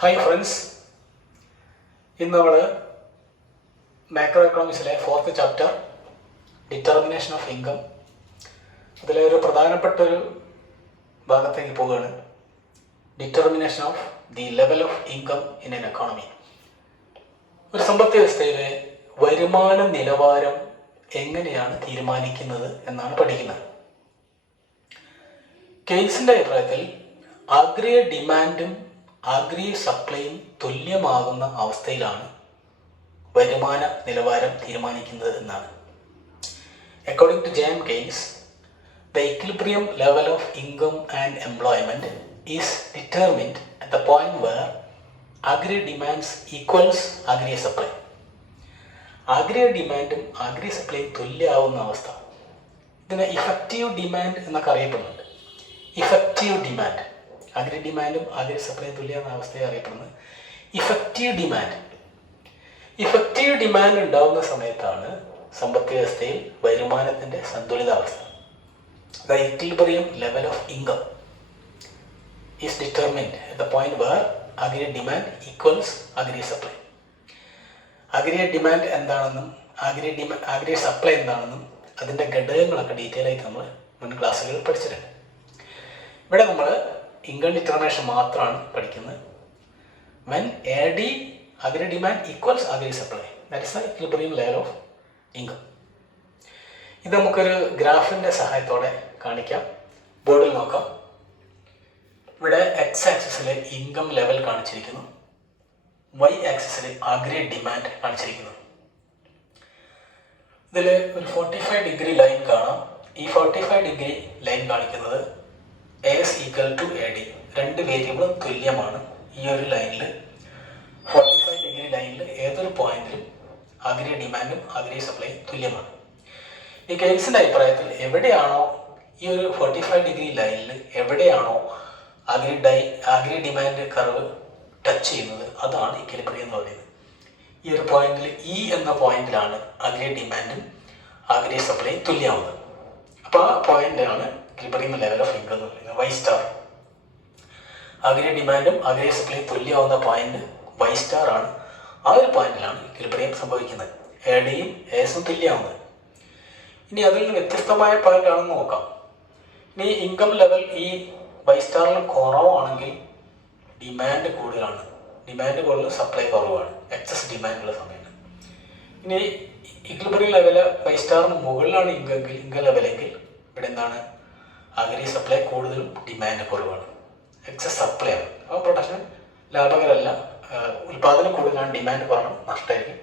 Hi friends, ഇന്ന് നമ്മൾ macro എക്കണോമിക്സിലെ 4th chapter determination of income അതിലെ ഒരു പ്രധാനപ്പെട്ട ഒരു ഭാഗത്തേക്ക് പോവുകയാണ്. Determination of the level of income in an economy. ഒരു സമ്പദ് വ്യവസ്ഥയിലെ വരുമാന നിലവാരം എങ്ങനെയാണ് തീരുമാനിക്കുന്നത് എന്നാണ് പഠിക്കുന്നത്. കെയ്ൻസിൻ്റെ അഭിപ്രായത്തിൽ ആഗ്രഹ ഡിമാൻഡും ആഗ്രഹ സപ്ലൈയും തുല്യമാകുന്ന അവസ്ഥയിലാണ് വരുമാന നിലവാരം തീരുമാനിക്കുന്നത് എന്നാണ്. According to J M. Keynes, the equilibrium level of income and employment is determined at the point where aggregate demands equals aggregate supply. aggregate ഡിമാൻഡും aggregate സപ്ലൈയും തുല്യമാവുന്ന അവസ്ഥ, ഇതിനെ ഇഫക്റ്റീവ് ഡിമാൻഡ് എന്നൊക്കെ അറിയപ്പെടുന്നുണ്ട്. ഇഫക്റ്റീവ് ഡിമാൻഡ്, aggregate ഡിമാൻഡും aggregate സപ്ലൈയും തുല്യമാവുന്ന അവസ്ഥയെ അറിയപ്പെടുന്നത് ഇഫക്റ്റീവ് ഡിമാൻഡ്. ഇഫക്റ്റീവ് ഡിമാൻഡ് ഉണ്ടാവുന്ന സമയത്താണ് സമ്പദ് വ്യവസ്ഥയിൽ വരുമാനത്തിൻ്റെ സന്തുലിതാവസ്ഥ. The equilibrium level of income is determined at the point where aggregate demand equals aggregate supply. aggregate demand എന്താണെന്നും aggregate supply എന്താണെന്നും അതിൻ്റെ ഘടകങ്ങളൊക്കെ ഡീറ്റെയിൽ ആയിട്ട് നമ്മൾ മുൻ ക്ലാസ്സുകളിൽ പഠിച്ചിട്ടുണ്ട്. ഇവിടെ നമ്മൾ ഇൻകം ഡിറ്റർമിനേഷൻ മാത്രമാണ് പഠിക്കുന്നത്. when AD aggregate demand equals aggregate supply, that is the equilibrium level of income. ഇത് നമുക്കൊരു ഗ്രാഫിൻ്റെ സഹായത്തോടെ കാണിക്കാം. ബോർഡിൽ നോക്കാം. ഇവിടെ എക്സ് ആക്സിസിൽ ഇൻകം ലെവൽ കാണിച്ചിരിക്കുന്നു, വൈ ആക്സിസിൽ aggregate ഡിമാൻഡ് കാണിച്ചിരിക്കുന്നു. ഇതിൽ ഒരു 45 ഡിഗ്രി ലൈൻ കാണാം. ഈ 45 ഡിഗ്രി ലൈൻ കാണിക്കുന്നത് AS ഈക്വൽ ടു AD, രണ്ട് വേരിയബിളും തുല്യമാണ്. ഈ ഒരു ലൈനിൽ 45 ഡിഗ്രി ലൈനിൽ ഏതൊരു പോയിന്റിലും aggregate ഡിമാൻഡും aggregate സപ്ലൈയും തുല്യമാണ്. ഈ കെയ്ൻസിൻ്റെ അഭിപ്രായത്തിൽ എവിടെയാണോ ഈ ഒരു 45 ഡിഗ്രി ലൈനിൽ എവിടെയാണോ aggregate ഡിമാൻഡ് കർവ് ടച്ച് ചെയ്യുന്നത് അതാണ് ഇക്വിലിബ്രിയം എന്ന് പറയുന്നത്. ഈ ഒരു പോയിന്റിൽ എന്ന പോയിന്റിലാണ് aggregate ഡിമാൻഡും aggregate സപ്ലൈയും തുല്യമാവുന്നത്. അപ്പോൾ ആ പോയിന്റാണ് ഇക്വിലിബ്രിയം ലെവൽ ഓഫ് ഇൻകം എന്ന് പറയുന്നത്. വൈ സ്റ്റാർ, aggregate ഡിമാൻഡും aggregate സപ്ലൈയും തുല്യമാവുന്ന പോയിന്റ് വൈ സ്റ്റാർ ആണ്. ആ ഒരു പോയിന്റിലാണ് ഇക്വിലിബ്രിയം സംഭവിക്കുന്നത്. ADയും ASഉം തുല്യമാവുന്നത്. ഇനി അതിൽ നിന്ന് വ്യത്യസ്തമായ പോയിന്റ് ആണെന്ന് നോക്കാം. ഇനി ഇൻകം ലെവൽ ഈ വൈ സ്റ്റാറിലും കുറവാണെങ്കിൽ ഡിമാൻഡ് കൂടുതലാണ്, ഡിമാൻഡ് കൂടുതൽ സപ്ലൈ കുറവാണ്, എക്സസ് ഡിമാൻഡുള്ള സമയത്ത്. ഇനി ഇക്വിലിബ്രിയം ലെവല് വൈ സ്റ്റാറിന് മുകളിലാണ് ഇൻകം ലെവലെങ്കിൽ ഇവിടെ എന്താണ്, aggregate സപ്ലൈ കൂടുതലും ഡിമാൻഡ് കുറവാണ്, എക്സസ് സപ്ലൈ ആണ്. അപ്പോൾ പ്രൊഡക്ഷൻ ലാഭകരമല്ല, ഉൽപ്പാദനം കൂടുതലാണ്, ഡിമാൻഡ് കുറവാണ്, നഷ്ടമായിരിക്കും.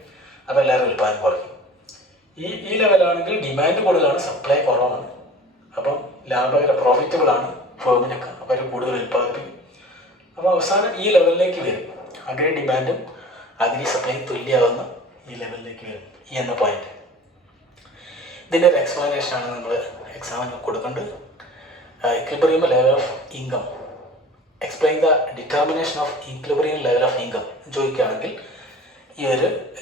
അപ്പോൾ എല്ലാവരും ഉൽപ്പാദനം കുറയ്ക്കും. ഈ ലെവലാണെങ്കിൽ ഡിമാൻഡ് കൂടുതലാണ്, സപ്ലൈ കുറവാണ്, അപ്പം പ്രോഫിറ്റബിൾ ആണ് ഫേമിനൊക്കെ, അപ്പോൾ അവർ കൂടുതൽ ഉൽപ്പാദിപ്പിക്കും. അപ്പോൾ അവസാനം ഈ ലെവലിലേക്ക് വരും, aggregate ഡിമാൻഡും aggregate സപ്ലൈയും തുല്യമാകുന്ന ഈ ലെവലിലേക്ക് വരും, എന്ന പോയിന്റ്. ഇതിൻ്റെ ഒരു എക്സ്പ്ലനേഷനാണ് നമ്മൾ എക്സാമിന് കൊടുക്കേണ്ടത്. Equilibrium level of income, explain the determination of equilibrium level of income ചോദിക്കുകയാണെങ്കിൽ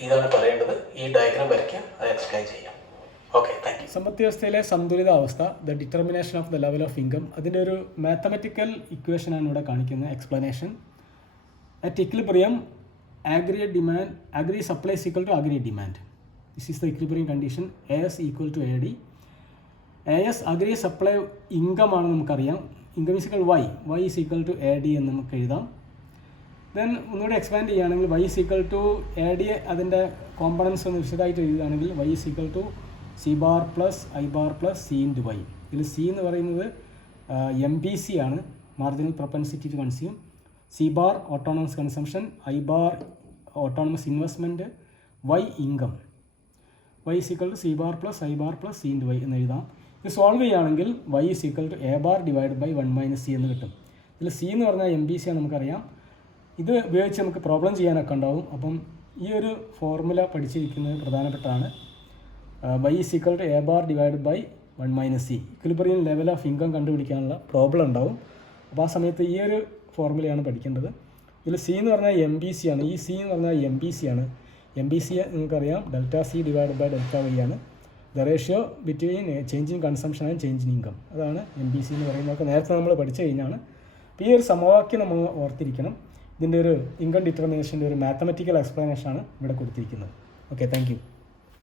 ഇതാണ് പറയേണ്ടത്. ഈ ഡയഗ്രാം വരയ്ക്കുക, അത് എക്സ്പ്ലെയിൻ ചെയ്യാം. Okay, thank you. സമ്പദ് വ്യവസ്ഥയിലെ സന്തുലിതാവസ്ഥ, the determination of the level of income, അതിൻ്റെ ഒരു മാത്തമെറ്റിക്കൽ ഇക്വേഷനാണ് ഇവിടെ കാണിക്കുന്നത്. Explanation: at equilibrium aggregate supply is equal to aggregate demand. This is the equilibrium condition. AS equal to AD. AS aggregate supply income ആണ് നമുക്കറിയാം. Income is equal y is equal to AD എന്ന് നമുക്ക് എഴുതാം. Then ഒന്നുകൂടി expand ചെയ്യുകയാണെങ്കിൽ y is equal to AD, അതിൻ്റെ components ഒന്ന് വിശദമായിട്ട് എഴുതുകയാണെങ്കിൽ y is equal to C bar plus I bar plus C into y. ഇതിൽ C എന്ന് പറയുന്നത് MPC ആണ്, marginal propensity to consume. C bar autonomous consumption, I bar autonomous investment, Y income. Y is equal to C bar plus I bar plus C into y എന്ന് എഴുതാം. ഇത് solve ചെയ്യുകയാണെങ്കിൽ y is equal to A bar divide by 1 minus C എന്ന് കിട്ടും. ഇതിൽ C എന്ന് പറഞ്ഞാൽ MPC ആണ് നമുക്കറിയാം. ഇത് ഉപയോഗിച്ച് നമുക്ക് പ്രോബ്ലം ചെയ്യാനൊക്കെ ഉണ്ടാവും. അപ്പം ഈ ഒരു ഫോർമുല പഠിച്ചിരിക്കുന്നത് പ്രധാനപ്പെട്ടതാണ്. y is equal to A bar divide by 1 minus C. Equilibrium level of income കണ്ടുപിടിക്കാനുള്ള പ്രോബ്ലം ഉണ്ടാവും. അപ്പോൾ ആ സമയത്ത് ഈ ഒരു ഫോർമുലയാണ് പഠിക്കേണ്ടത്. ഇതിൽ C എന്ന് പറഞ്ഞാൽ MPC ആണ്. ഈ C എന്ന് പറഞ്ഞാൽ MPC ആണ്. MPC നമുക്കറിയാം delta C divide by delta y ആണ്. The ratio between change in consumption and change in income, അതാണ് MPC എന്ന് പറയുന്നതൊക്കെ നേരത്തെ നമ്മൾ പഠിച്ചു കഴിഞ്ഞാണ്. അപ്പോൾ ഈ ഒരു സമവാക്യം നമ്മൾ ഓർത്തിരിക്കണം. ഇതിൻ്റെ ഒരു ഇൻകം ഡിറ്റർമിനേഷൻ്റെ ഒരു മാത്തമെറ്റിക്കൽ എക്സ്പ്ലനേഷനാണ് ഇവിടെ കൊടുത്തിരിക്കുന്നത്. Okay, thank you.